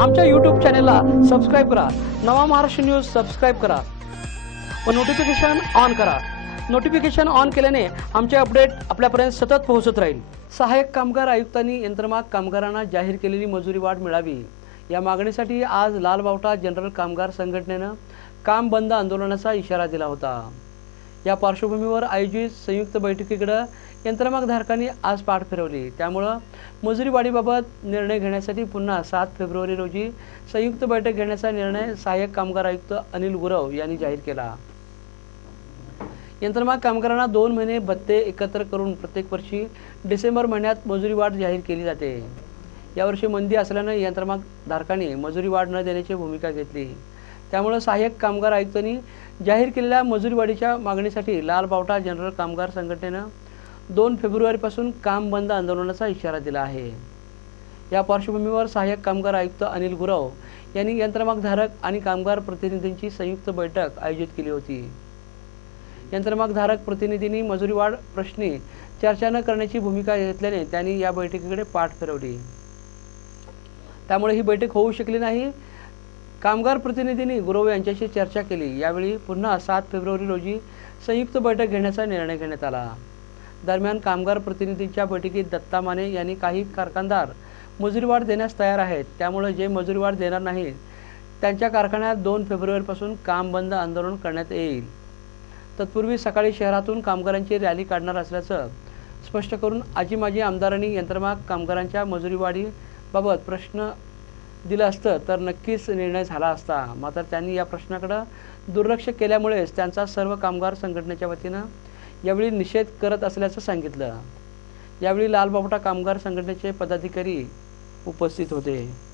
आमच्या यूट्यूब चॅनेलला सबस्क्राईब करा. नवा महाराष्ट्र न्यूज सबस्क्राईब करा. व नोटिफिकेशन ऑन करा. नोटिफिकेशन ऑन केल्याने आमचे अपडेट आपल्यापर्यंत सतत पोहोचत राहील. सहाय्यक कामगार आयुक्तांनी यंत्रमाग कामगारांना जाहीर केलेली मजुरी वाढ मिळावी. या मागणीसाठी आज लालबावटा जनरल कामगार संघटनेनं काम बंद आंदोलनाचा इशारा दिला होता. या पार्श्वभूमीवर आयोजित संयुक्त बैठकीकडे यंत्रमागधारकांनी आज पाठ फिरवली. त्यामुळं मजुरीवाढीबाबत निर्णय घेण्यासाठी पुन्हा सात फेब्रुवारी रोजी संयुक्त बैठक घेण्याचा निर्णय सहाय्यक कामगार आयुक्त अनिल गुरव यांनी जाहीर केला. यंत्रमाग कामगारांना दोन महिने भत्ते एकत्र करून प्रत्येक वर्षी डिसेंबर महिन्यात मजुरी वाढ जाहीर केली जाते. यावर्षी मंदी असल्यानं यंत्रमाग धारकांनी मजुरी वाढ न देण्याची भूमिका घेतली. त्यामुळे सहाय्यक कामगार आयुक्तांनी जाहीर केलेल्या मजुरीवाढीच्या मागणीसाठी लाल बावटा जनरल कामगार संघटनेनं दोन फेब्रुवारीपासून काम बंद आंदोलनाचा इशारा दिला आहे. या पार्श्वभूमीवर सहाय्यक कामगार आयुक्त अनिल गुरव यांनी यंत्रमागधारक आणि कामगार प्रतिनिधींची संयुक्त बैठक आयोजित केली होती. यंत्रमागधारक प्रतिनिधींनी मजुरीवाढ प्रश्नी चर्चा न करण्याची भूमिका घेतल्याने त्यांनी या बैठकीकडे पाठ फिरवली. त्यामुळे ही बैठक होऊ शकली नाही कामगार प्रतिनिधींनी गुरव यांच्याशी चर्चा केली. यावेळी पुन्हा सात फेब्रुवारी रोजी संयुक्त बैठक घेण्याचा निर्णय घेण्यात आला. दरम्यान कामगार प्रतिनिधींच्या बैठकीत दत्ता माने यांनी काही कारखानदार मजुरीवाढ देण्यास तयार आहेत. त्यामुळे जे मजुरीवाढ देणार नाहीत त्यांच्या कारखान्यात दोन फेब्रुवारीपासून काम बंद आंदोलन करण्यात येईल. तत्पूर्वी सकाळी शहरातून कामगारांची रॅली काढणार असल्याचं स्पष्ट करून आजी माजी आमदारांनी यंत्रमाग कामगारांच्या मजुरीवाढीबाबत प्रश्न दिलं असतं तर नक्कीच निर्णय झाला असता. मात्र त्यांनी या प्रश्नाकडं दुर्लक्ष केल्यामुळेच त्यांचा सर्व कामगार संघटनेच्या वतीनं यावेळी निषेध करत असल्याचं सांगितलं. यावेळी लालबापटा कामगार संघटनेचे पदाधिकारी उपस्थित होते.